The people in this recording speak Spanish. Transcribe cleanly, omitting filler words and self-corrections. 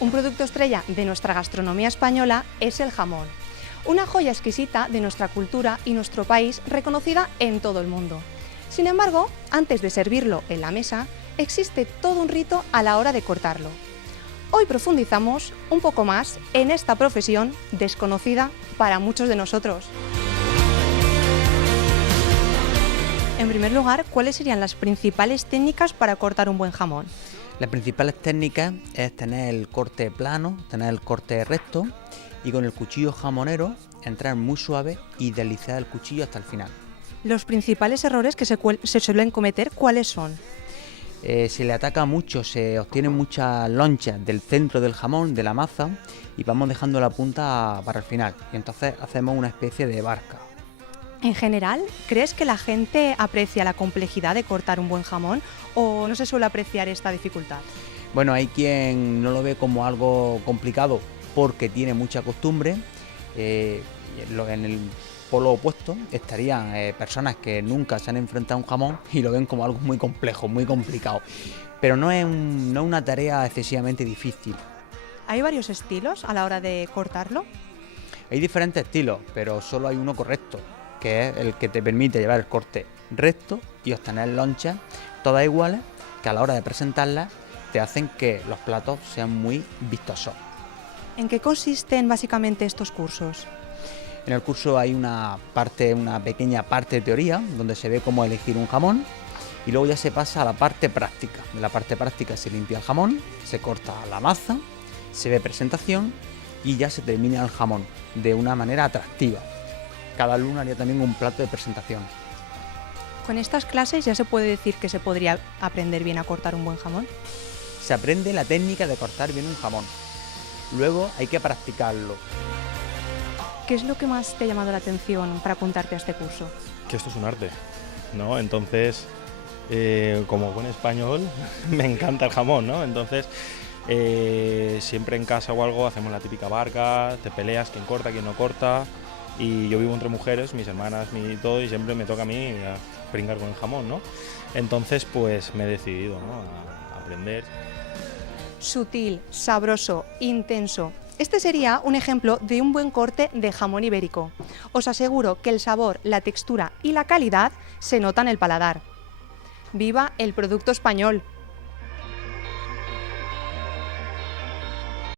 Un producto estrella de nuestra gastronomía española es el jamón, una joya exquisita de nuestra cultura y nuestro país reconocida en todo el mundo. Sin embargo, antes de servirlo en la mesa, existe todo un rito a la hora de cortarlo. Hoy profundizamos un poco más en esta profesión desconocida para muchos de nosotros. En primer lugar, ¿cuáles serían las principales técnicas para cortar un buen jamón? Las principales técnicas es tener el corte plano, tener el corte recto y con el cuchillo jamonero entrar muy suave y deslizar el cuchillo hasta el final. Los principales errores que se suelen cometer, ¿cuáles son? Se le ataca mucho, se obtienen muchas lonchas del centro del jamón, de la masa, y vamos dejando la punta para el final. Y entonces hacemos una especie de barca. En general, ¿crees que la gente aprecia la complejidad de cortar un buen jamón o no se suele apreciar esta dificultad? Bueno, hay quien no lo ve como algo complicado porque tiene mucha costumbre. En el polo opuesto estarían personas que nunca se han enfrentado a un jamón y lo ven como algo muy complejo, muy complicado. Pero no es una tarea excesivamente difícil. ¿Hay varios estilos a la hora de cortarlo? Hay diferentes estilos, pero solo hay uno correcto, que es el que te permite llevar el corte recto y obtener lonchas todas iguales, que a la hora de presentarlas te hacen que los platos sean muy vistosos. ¿En qué consisten básicamente estos cursos? En el curso hay una pequeña parte de teoría, donde se ve cómo elegir un jamón, y luego ya se pasa a la parte práctica. En la parte práctica se limpia el jamón, se corta la masa, se ve presentación y ya se termina el jamón de una manera atractiva. Cada alumno haría también un plato de presentación. ¿Con estas clases ya se puede decir que se podría aprender bien a cortar un buen jamón? Se aprende la técnica de cortar bien un jamón. Luego hay que practicarlo. ¿Qué es lo que más te ha llamado la atención para apuntarte a este curso? Que esto es un arte, ¿no? Entonces, como buen español, me encanta el jamón, ¿no? Entonces, siempre en casa o algo hacemos la típica barca, te peleas quién corta, quién no corta. Y yo vivo entre mujeres, mis hermanas, todo, y siempre me toca a mí a pringar con el jamón, ¿no? Entonces, pues me he decidido, ¿no?, a aprender. Sutil, sabroso, intenso. Este sería un ejemplo de un buen corte de jamón ibérico. Os aseguro que el sabor, la textura y la calidad se notan en el paladar. ¡Viva el producto español!